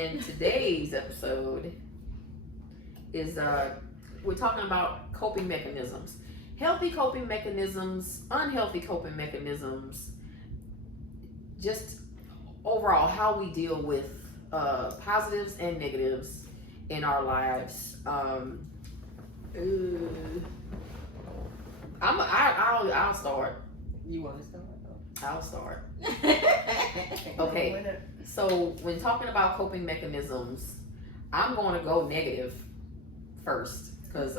And today's episode is we're talking about coping mechanisms. Healthy coping mechanisms, unhealthy coping mechanisms, just overall how we deal with positives and negatives in our lives. I'll start. You want to start? I'll start. Okay. So when talking about coping mechanisms, I'm going to go negative first because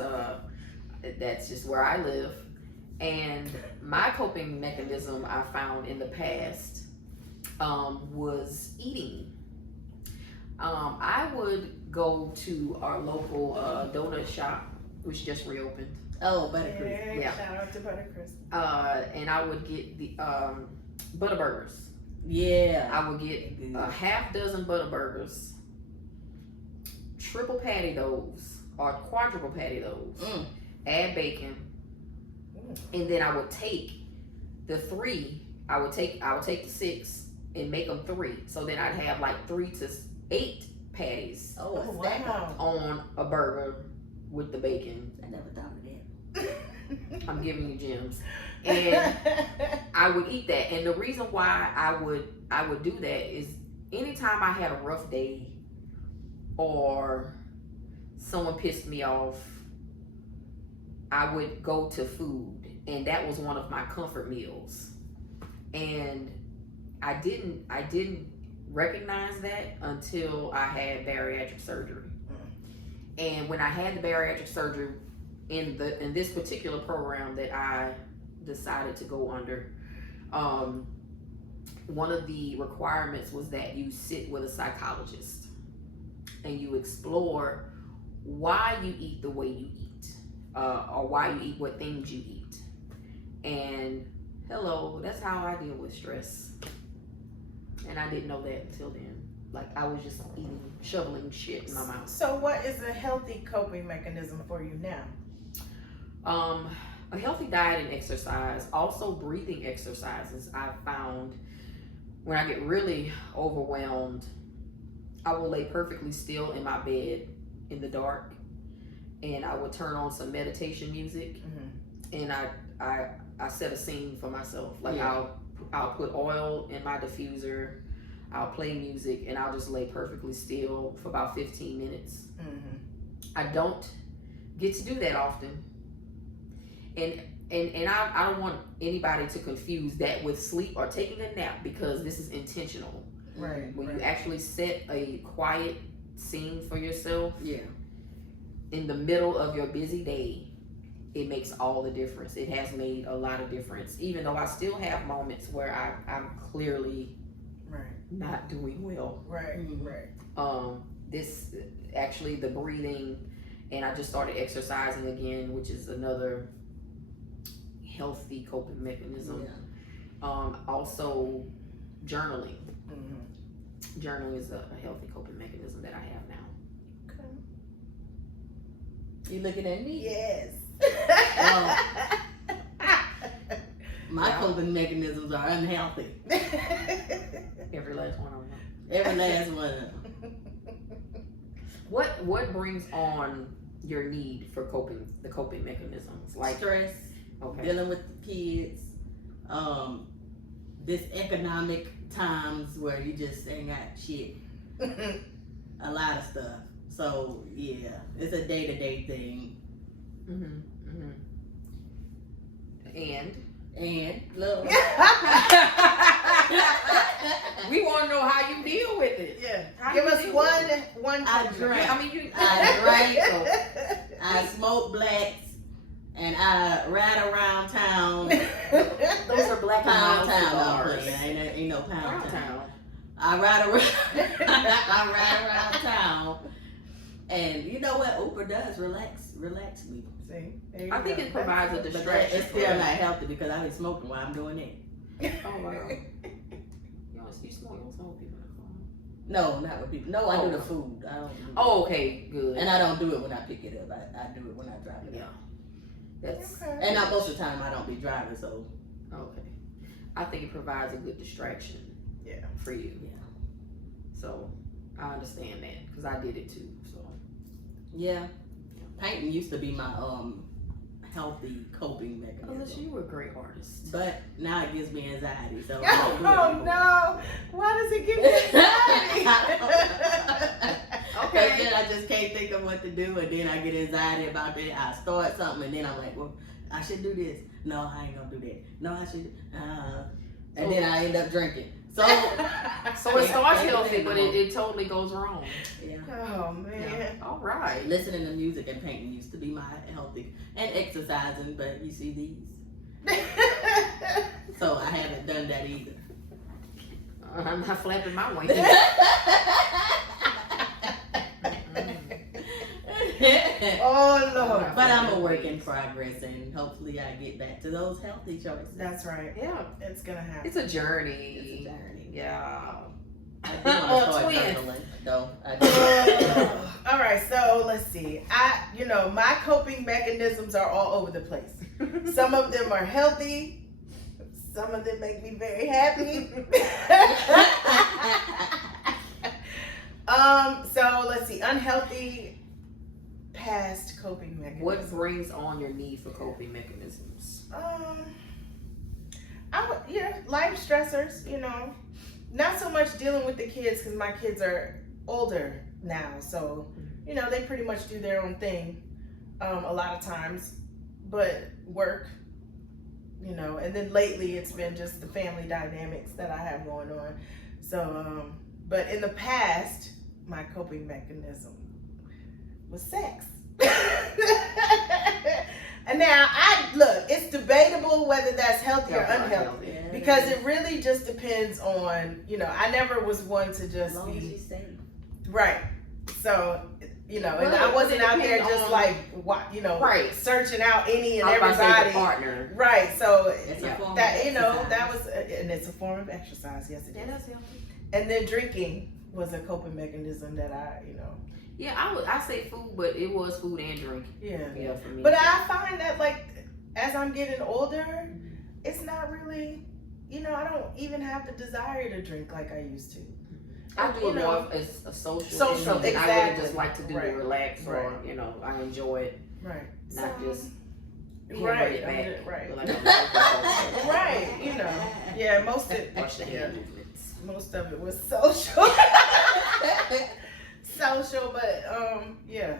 that's just where I live. And my coping mechanism I found in the past was eating. I would go to our local donut shop, which just reopened. Oh, Buttercream. Yeah. Shout out to Buttercream. And I would get the Butterburgers. Yeah. I would get a half dozen Butterburgers, triple patty those, or quadruple patty those, add bacon, and then I would take the three, I would take the 6 and make them 3. So then I'd have like 3 to 8 patties wow. on a burger with the bacon. I never thought of that. I'm giving you gems. And I would eat that. And the reason why I would do that is anytime I had a rough day or someone pissed me off, I would go to food, and that was one of my comfort meals. And I didn't recognize that until I had bariatric surgery. And when I had the bariatric surgery, in this particular program that I decided to go under, one of the requirements was that you sit with a psychologist and you explore why you eat the way you eat, or why you eat what things you eat. And hello, that's how I deal with stress. And I didn't know that until then. Like, I was just shoveling shit in my mouth. So what is a healthy coping mechanism for you now? A healthy diet and exercise, also breathing exercises. I've found when I get really overwhelmed, I will lay perfectly still in my bed in the dark, and I would turn on some meditation music, and I set a scene for myself. Like, I'll put oil in my diffuser, I'll play music, and I'll just lay perfectly still for about 15 minutes. I don't get to do that often. And I don't want anybody to confuse that with sleep or taking a nap, because this is intentional. Right. When you actually set a quiet scene for yourself in the middle of your busy day, it makes all the difference. It has made a lot of difference, even though I still have moments where I'm clearly not doing well. This actually, the breathing, and I just started exercising again, which is another healthy coping mechanism. Also journaling. Journaling is a healthy coping mechanism that I have now. Okay. You looking at me? Yes. My coping mechanisms are unhealthy. Every last one of them. Every last one of them. What brings on your need for the coping mechanisms? Like stress, dealing with the kids, this economic times where you just ain't got shit. A lot of stuff. So yeah, it's a day-to-day thing. And look. We want to know how you deal with it. Yeah. Give us one. I drank. I smoke blacks, and I ride around town. Those are Black Pound and Town. Mild cigars. Ain't no Pound Town. Town. I ride around town, and you know what? Uber does relax me. See, I think it provides a But distraction. it's still not healthy because I be smoking while I'm doing it. Oh wow. You smoke people in the car? No, not with people. No, I do the food. I don't do Oh, okay, good. And I don't do it when I pick it up. I do it when I drive it out. That's And not most of the time I don't be driving, so. okay. I think it provides a good distraction. Yeah. For you. Yeah. So I understand that because I did it too. So Yeah. Painting used to be my healthy coping Alyssa, mechanism. you were a great artist. But now it gives me anxiety, so I Oh, don't do it anymore. no! Why does it give you anxiety? Because then I just can't think of what to do, and then I get anxiety about it. I start something, and then I'm like, well, I should do this. No, I ain't gonna do that. No, I should. And then I end up drinking. So, So it starts Can't healthy, think but anymore. it totally goes wrong. yeah. Oh man. All right. Listening to music and painting used to be my healthy, and exercising, but you see these. So I haven't done that either. I'm not flapping my wings. Oh Lord. But I'm a work in progress, and hopefully I get back to those healthy choices. That's right. Yeah, It's gonna happen. it's a journey. It's a journey. Yeah. I do want to start Twin. journaling, though. I do. All right, so let's see. My coping mechanisms are all over the place. Some of them are healthy. Some of them make me very happy. So let's see. Unhealthy past coping mechanisms. What brings on your need for coping mechanisms? Life stressors, not so much dealing with the kids because my kids are older now, so they pretty much do their own thing a lot of times, but work, and then lately it's been just the family dynamics that I have going on. So but in the past my coping mechanism was sex. And now it's debatable whether that's healthy or unhealthy. Yeah. Because it really just depends on, I never was one to As just long as be you say. right. So, and Well, I wasn't it out there depends just on- Right. searching out any and I was about to say everybody. the partner. Right. So It's Yeah. a form that of that exercise. was, and it's a form of exercise. Yes, it Yeah, is. that's healthy. And then drinking was a coping mechanism that Yeah, I say food, but it was food and drink. yeah. Yeah, for me. But I find that as I'm getting older, it's not really, I don't even have the desire to drink like I used to. I do it more as a social Social, thing, something I really just exactly. like to do Right. to relax, or Right. I enjoy it, Right. not just right. it back. Right. Like I'm Right. Yeah, most of it. Watch the Yeah, hand movements. most of it was social. Social, but yeah.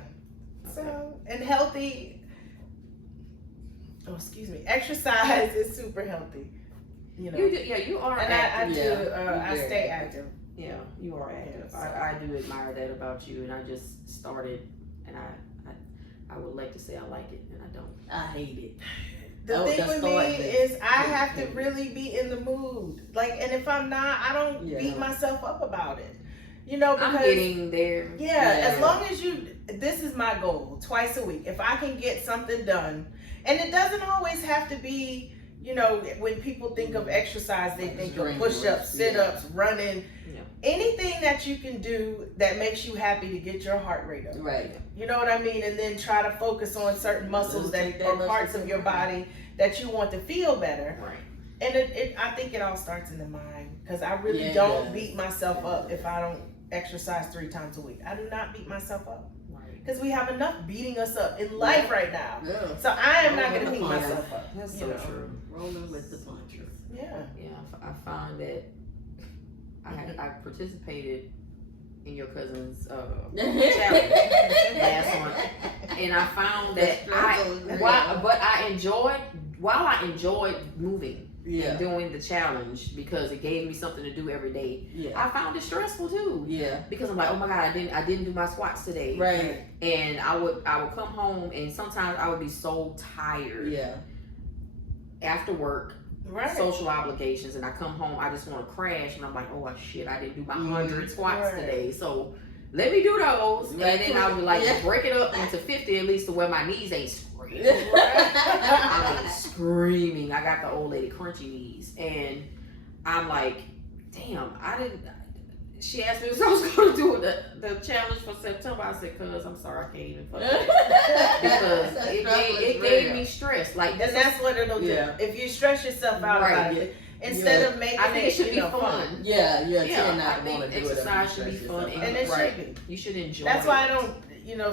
So and healthy. Oh, excuse me. Exercise is super healthy. You do, yeah, you are And active. I very stay active. active. Yeah, you are active. Yes. I do admire that about you, and I just started, and I would like to say I like it, and I don't. I hate it. The Oh, thing the with start me bit. is I have to really be in the mood. And if I'm not, I don't Yeah. beat myself up about it. Because I'm getting there. as long as this is my goal, twice a week. If I can get something done, and it doesn't always have to be, when people think of exercise, they think of push-ups, sit-ups, running, anything that you can do that makes you happy to get your heart rate up. Right. You know what I mean? And then try to focus on certain muscles Take that or muscle parts of your body that you want to feel better. Right. And I think it all starts in the mind, because I really Yeah, it don't does. beat myself up if I don't exercise 3 times a week. I do not beat myself up, Right. because we have enough beating us up in life right now. Yeah. So I am not Rolling going to the beat punches. myself up. That's You so know. true. Rolling with the punches. Yeah. Yeah, I find that I participated in your cousin's challenge last month, and I found that while I enjoyed moving Yeah. and doing the challenge because it gave me something to do every day, Yeah. I found it stressful too. Yeah. Because I'm like, oh my god, I didn't do my squats today. Right. And I would come home, and sometimes I would be so tired Yeah. after work, Right. social obligations, and I come home, I just want to crash, and I'm like, oh shit, I didn't do my 100 squats Right. today, so let me do those. Right. And then I would like Yeah. break it up into 50 at least to where my knees ain't screaming. Right. I'm screaming. I got the old lady crunchy knees, and I'm like, damn, she asked me if I was going to do the challenge for September. I said, cuz I'm sorry, I can't even fuck with it. Because it gave me stress. Like, And that's what it'll do. Yeah. If you stress yourself out Right. about it. instead of making I think it should you be know, fun. Yeah, Yeah, tend I not to think want to do it. exercise should be Stress fun yourself And out. it Right. should be. You should enjoy That's it. why I don't,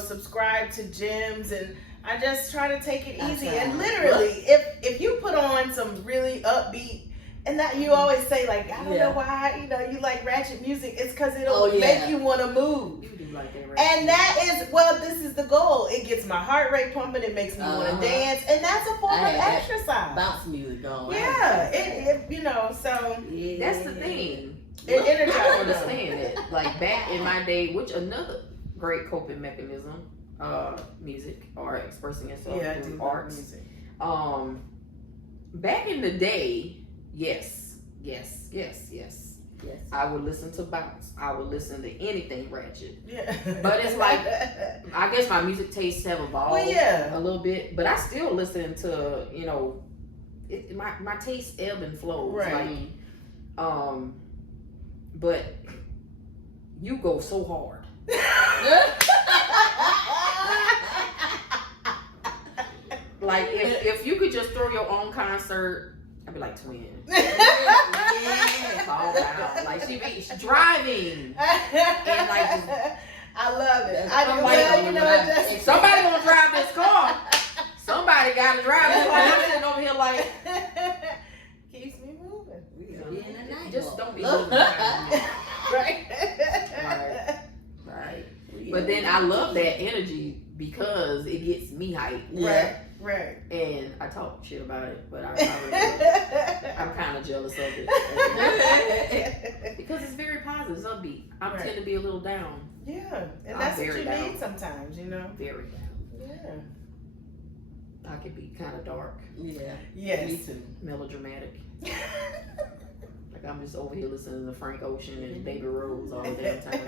subscribe to gyms, and I just try to take it I easy. try. And literally, if you put on some really upbeat, and that you always say like, I don't Yeah. know why, you like ratchet music. It's because it'll Oh, yeah. make you want to move. You do like that, right? And that is, this is the goal. It gets my heart rate pumping. It makes me want Uh-huh. to dance, and that's a form I of had that exercise. Bounce music going. Yeah, so Yeah. That's the thing. it I energizes. understand it. Like back in my day, which another great coping mechanism, music or expressing yourself Yeah, I do through love arts. music. Back in the day, yes. Yes. I would listen to bounce. I would listen to anything ratchet. Yeah. But it's like, I guess my music tastes have evolved well, yeah. a little bit, but I still listen to, my taste ebb and flows. Right. Like, but you go so hard. Like if you could just throw your own concert, I'd be like twin. Fall down. Like she's driving. I love it. That's I do. I'm Well, like, just Somebody gonna drive this car. Somebody gotta drive this car. I'm sitting over here like, keeps me moving. just don't be moving. Right. Right. But then I love that energy because it gets me hyped. Yeah. Right. And I talk shit about it, but I'm kind of jealous of it because it's very positive, it's upbeat. I Right. tend to be a little down, Yeah, and I'm that's what very you down. need sometimes, very down. Yeah. I can be kind of dark, Yeah. Yes. Me too. melodramatic. Like I'm just over here listening to Frank Ocean and Baby Rose all the damn time.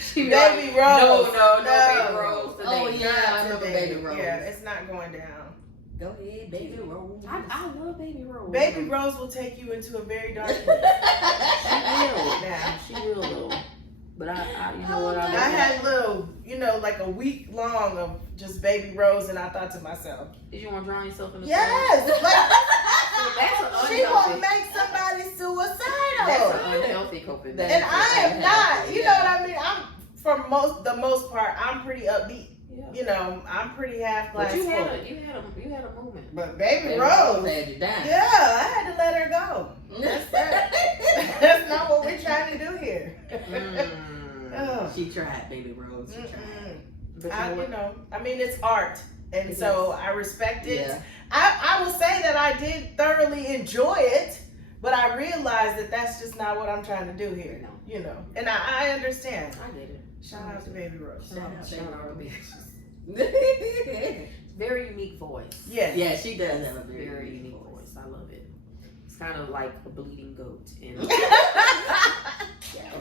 She be Baby like, Rose. No, No. Baby Rose today. Oh, yeah. I remember Today. Baby Rose. Yeah, it's not going down. Go ahead, Baby Rose. I love Baby Rose. Baby Rose will take you into a very dark place. Now. She will though. But I you know what I I had little, like a week long of just Baby Rose, and I thought to myself, Did you want to drown yourself in the yes, That's an she will unhealthy. make somebody That's suicidal. an unhealthy coping. That- And I am not. You know Yeah. what I mean? I'm for the most part, I'm pretty upbeat. Yeah. I'm pretty half glass But you full. had a moment. But Baby Baby Rose, had you down. yeah, I had to let her go. That's not what we're trying to do here. Ugh. She tried, Baby Rose. She tried. Mm-mm. But you know what? I mean, it's art, and It so I respect it. Yeah. I will say that I did thoroughly enjoy it, but I realized that that's just not what I'm trying to do here. No. And I understand. I get it. Shout out to Baby Rose. Shout out Baby to Baby Rose. Rose. Very unique voice. Yes. Yeah, she does have a Very unique voice. I love it. It's kind of like a bleeding goat and a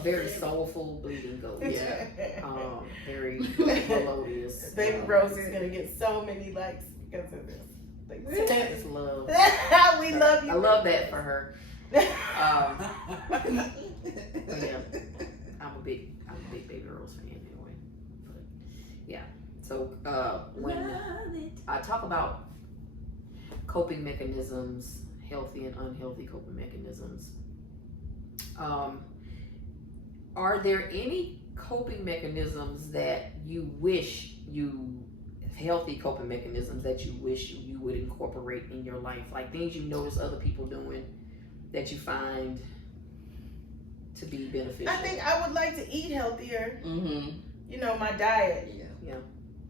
very soulful bleeding goat. Yeah. Very melodious. Baby Rose is gonna get so many likes because of this. It's love. We love you. I love that for her. But yeah, I'm a big Baby Rose fan anyway. But yeah, so when I talk about coping mechanisms, healthy and unhealthy coping mechanisms, are there any coping mechanisms that you wish healthy coping mechanisms that you wish you would incorporate in your life, like things you notice other people doing that you find to be beneficial? I think I would like to eat healthier. Mm-hmm. My diet. Yeah.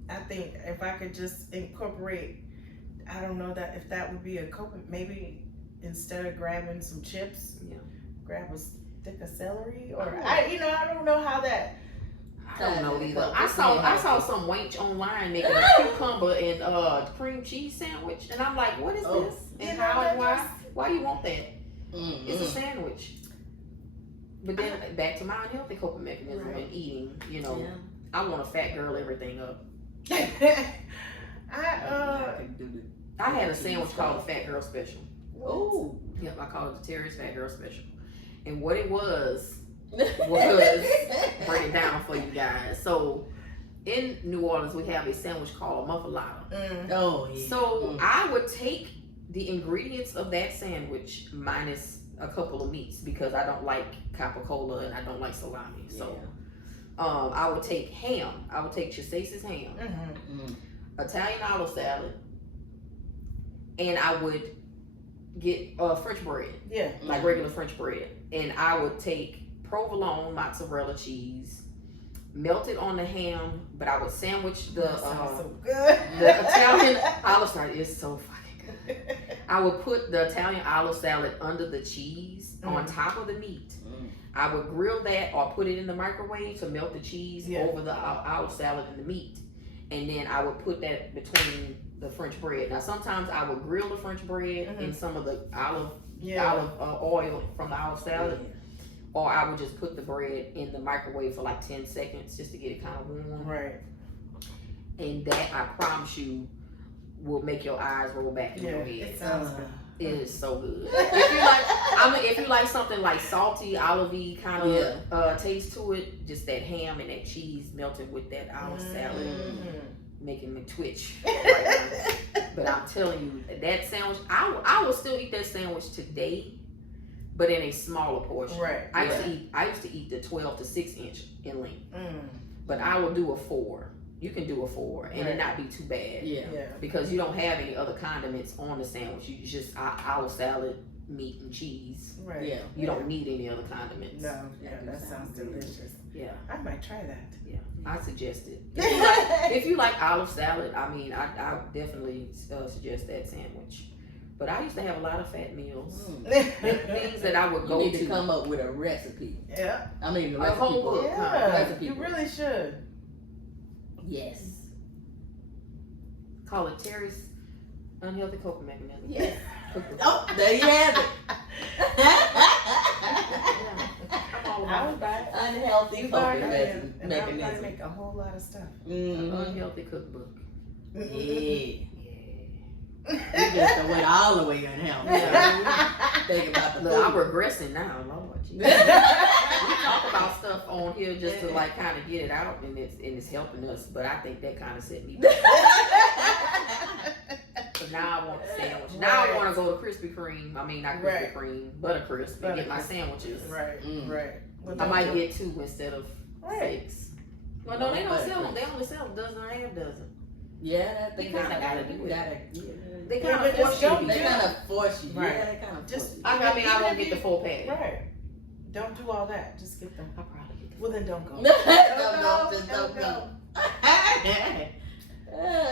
I think if I could just incorporate, I don't know if that would be a coping. Maybe instead of grabbing some chips, grab a stick of celery, or I don't know how that. I don't know either. Well, I saw healthy. some wench online making a cucumber and cream cheese sandwich, and I'm like, what is this? And how and why? Why you want that? Mm-hmm. It's a sandwich. But then back to my unhealthy coping mechanism and eating. I want a fat girl everything up. I had a sandwich called the Fat Girl Special. Oh. Yep, I called it the Terry's Fat Girl Special. And what it was break it down for you guys. So in New Orleans, we have a sandwich called a muffalata. Oh, yeah. So I would take the ingredients of that sandwich minus a couple of meats because I don't like capicola and I don't like salami. So I would take ham. I would take Chisase's ham, Italian olive salad, and I would get French bread, like regular French bread, and I would take provolone mozzarella cheese, melt it on the ham, but I would sandwich the so good. the Italian olive salad is so fucking good. I would put the Italian olive salad under the cheese on top of the meat. I would grill that or put it in the microwave to melt the cheese over the olive salad and the meat. And then I would put that between the French bread. Now sometimes I would grill the French bread in some of the olive oil from the olive salad. Or I would just put the bread in the microwave for like 10 seconds just to get it kind of warm. Right. And that, I promise you, will make your eyes roll back in your head. It sounds good. It is so good. If you like something like salty, olivey kind of taste to it, just that ham and that cheese melted with that olive salad, making me twitch right now. But I'm telling you, that sandwich, I will still eat that sandwich today, but in a smaller portion. Right. I used to eat the 12 to 6 inch in length, but I will do a 4. You can do a 4 and it not be too bad. Yeah. Because you don't have any other condiments on the sandwich. You just olive salad, meat, and cheese. Right. Yeah. You don't need any other condiments. No. Yeah, that sounds delicious. Yeah. I might try that. Yeah. I suggest it. If you like olive salad, I mean, I definitely suggest that sandwich. But I used to have a lot of fat meals. Things that I would go You need to come up with a recipe. Yeah. I mean, the A recipe whole book. book. Recipe You book. really should. Yes. Call it Terry's Unhealthy Coping Mechanism. Yes. Cookbook. Oh, there you have it. I'm all I about would buy it. Unhealthy You buy coping it, and I would probably mechanism. make a whole lot of stuff. an unhealthy cookbook. Yeah. Yeah. You just went all the way unhealthy. Think about the Look, I'm food. regressing now, Lord. Jesus. We talk about stuff on here just to like kind of get it out, and it's helping us. But I think that kind of set me back. So now I want the sandwich. Now I want to go to Krispy Kreme. I mean, not Krispy Kreme, Buttercrisp, and get my sandwiches. Right. Right. Well, I might get 2 instead of Right. 6. Well, no, they don't sell them. They only sell a dozen or a half dozen. Yeah, that They thing kinda gotta do it. They Yeah, kind but of just force you. don't They do kind of force you. Right. Yeah, they kind of Just- force you. I mean, I don't get the full pack. Right. Don't do all that. Just get them. I'll probably get the Well, then don't go. Don't go. Just don't go.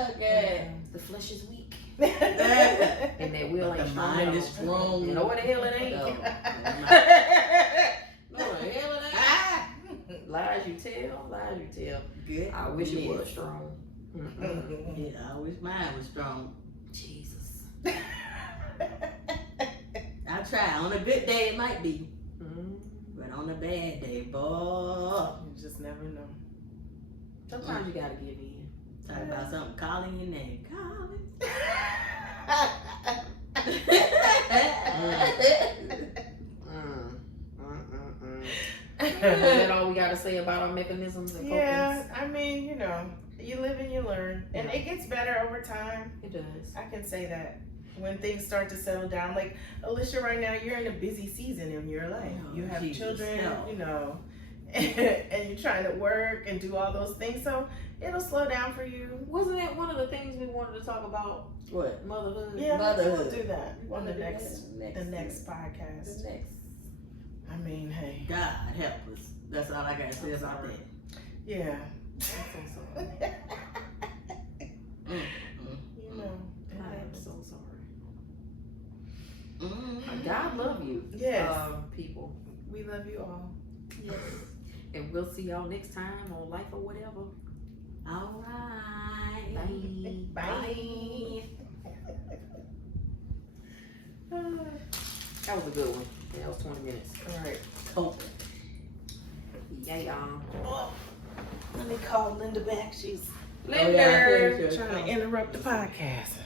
Okay. The flesh is weak. Yeah. And that will But ain't the strong. mind is strong. You know what the hell it ain't? No. No, the hell it Ah. ain't. Lies you tell. Good. I wish it Yes. was strong. Yeah, I wish mine was strong. Jesus. I try. On a good day, it might be. Mm. But on a bad day, boy. You just never know. Sometimes you gotta give in. Talk about something calling your name. Calling. Is that all we gotta say about our mechanisms and Yeah, I mean, you know, you live and you learn, and Yeah. it gets better over time. It does. I can say that when things start to settle down. Like Alicia, right now, you're in a busy season in your life. Oh, You have Jesus, children, hell. you know, and you're trying to work and do all those things. So it'll slow down for you. Wasn't that one of the things we wanted to talk about? What? Motherhood. Yeah, Motherhood. we'll do that on the The next podcast. The next. I mean, hey, God help us. That's all I gotta say about that. yeah, I'm so sorry. you know, I am so sorry. Mm. God love you. Yes. People. We love you all. Yes. And we'll see y'all next time on Life or Whatever. All right. Bye. Bye. That was a good one. That was 20 minutes. All right. Coping. Yeah, y'all. Oh, let me call Linda back. She's Oh, yeah, I heard you. trying to interrupt the podcast.